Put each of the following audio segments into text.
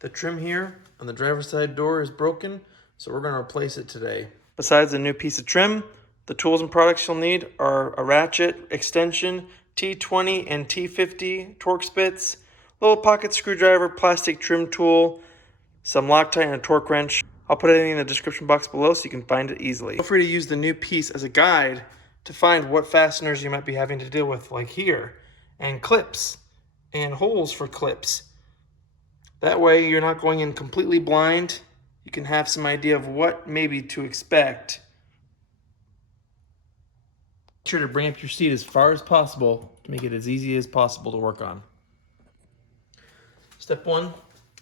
The trim here on the driver's side door is broken, so we're going to replace it today. Besides the new piece of trim, the tools and products you'll need are a ratchet, extension, T20 and T50 Torx bits, little pocket screwdriver, plastic trim tool, some Loctite and a torque wrench. I'll put everything in the description box below so you can find it easily. Feel free to use the new piece as a guide to find what fasteners you might be having to deal with, like here, and clips, and holes for clips. That way you're not going in completely blind. You can have some idea of what maybe to expect. Make sure to bring up your seat as far as possible to make it as easy as possible to work on. Step one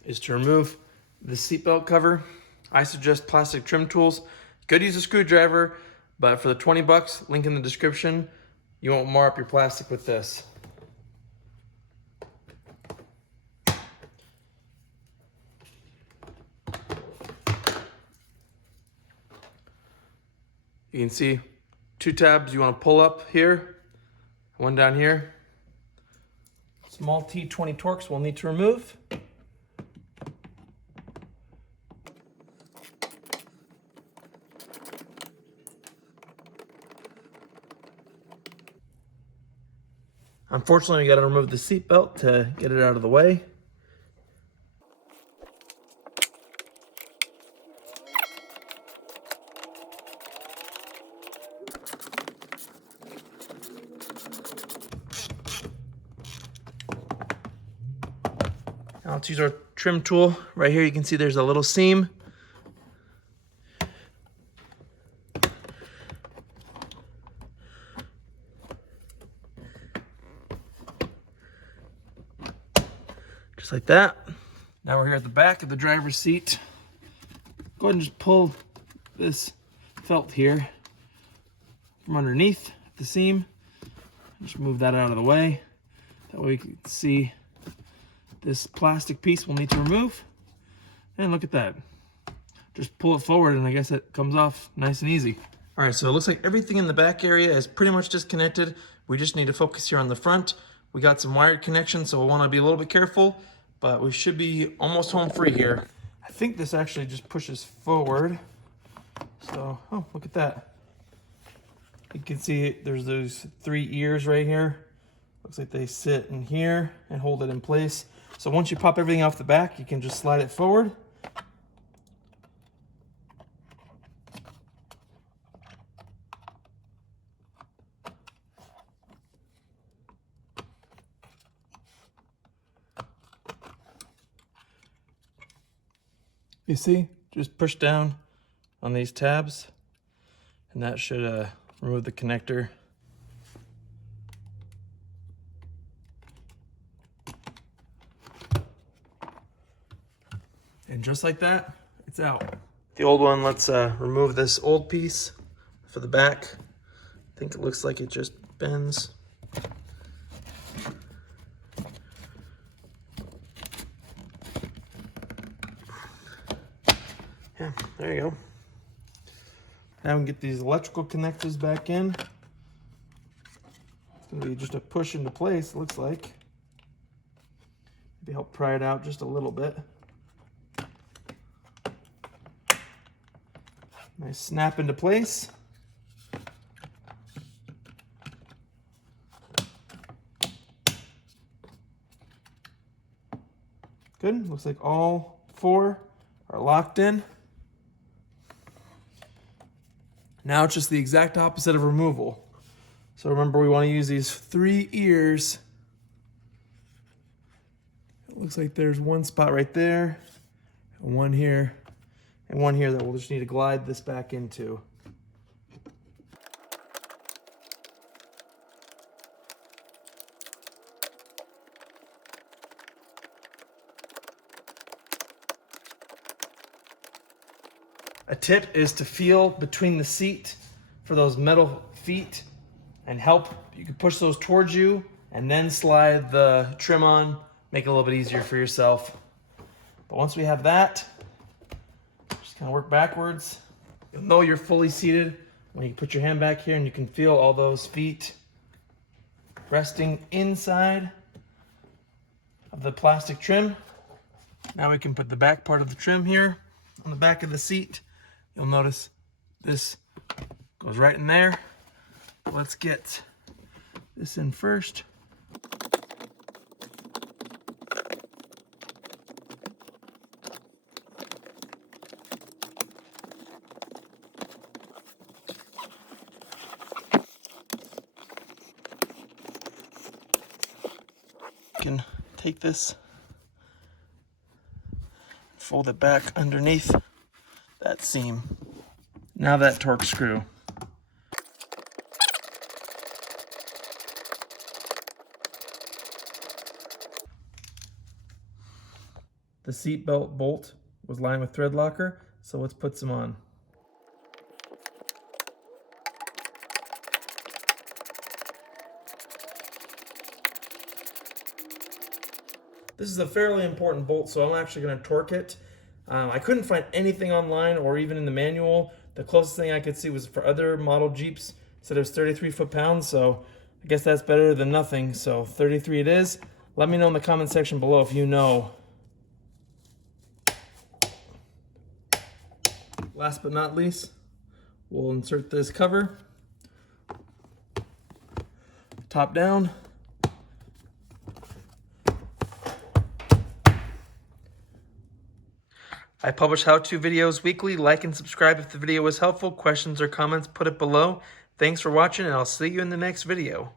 is to remove the seatbelt cover. I suggest plastic trim tools. You could use a screwdriver, but for the 20 bucks, link in the description, you won't mar up your plastic with this. You can see 2 tabs you want to pull up here, one down here. Small T20 Torx we'll need to remove. Unfortunately, we got to remove the seat belt to get it out of the way. Now let's use our trim tool. Right here you can see there's a little seam. Just like that. Now we're here at the back of the driver's seat. Go ahead and just pull this felt here from underneath the seam. Just move that out of the way. That way you can see this plastic piece we'll need to remove. And look at that. Just pull it forward and I guess it comes off nice and easy. All right, so it looks like everything in the back area is pretty much disconnected. We just need to focus here on the front. We got some wired connections, so we'll want to be a little bit careful, but we should be almost home free here. I think this actually just pushes forward. So, oh, look at that. You can see there's those 3 ears right here. Looks like they sit in here and hold it in place. So once you pop everything off the back, you can just slide it forward. You see, just push down on these tabs and that should remove the connector. And just like that, it's out. The old one, let's remove this old piece for the back. I think it looks like it just bends. Yeah, there you go. Now we can get these electrical connectors back in. It's gonna be just a push into place, it looks like. Maybe help pry it out just a little bit. Nice snap into place. Good, looks like all 4 are locked in. Now it's just the exact opposite of removal. So remember, we want to use these 3 ears. It looks like there's one spot right there, and one here, and one here that we'll just need to glide this back into. A tip is to feel between the seat for those metal feet and help. You can push those towards you and then slide the trim on, make it a little bit easier for yourself. But once we have that, just kind of work backwards. You'll know you're fully seated when you put your hand back here and you can feel all those feet resting inside of the plastic trim. Now we can put the back part of the trim here on the back of the seat. You'll notice this goes right in there. Let's get this in first. Can take this, fold it back underneath that seam. Now that torque screw. The seat belt bolt was lined with thread locker, so let's put some on. This is a fairly important bolt, so I'm actually going to torque it. I couldn't find anything online or even in the manual. The closest thing I could see was for other model Jeeps. It said it was 33 foot-pounds, so I guess that's better than nothing. So 33 it is. Let me know in the comment section below if you know. Last but not least, we'll insert this cover. Top down. I publish how-to videos weekly. Like and subscribe if the video was helpful. Questions or comments, put it below. Thanks for watching, and I'll see you in the next video.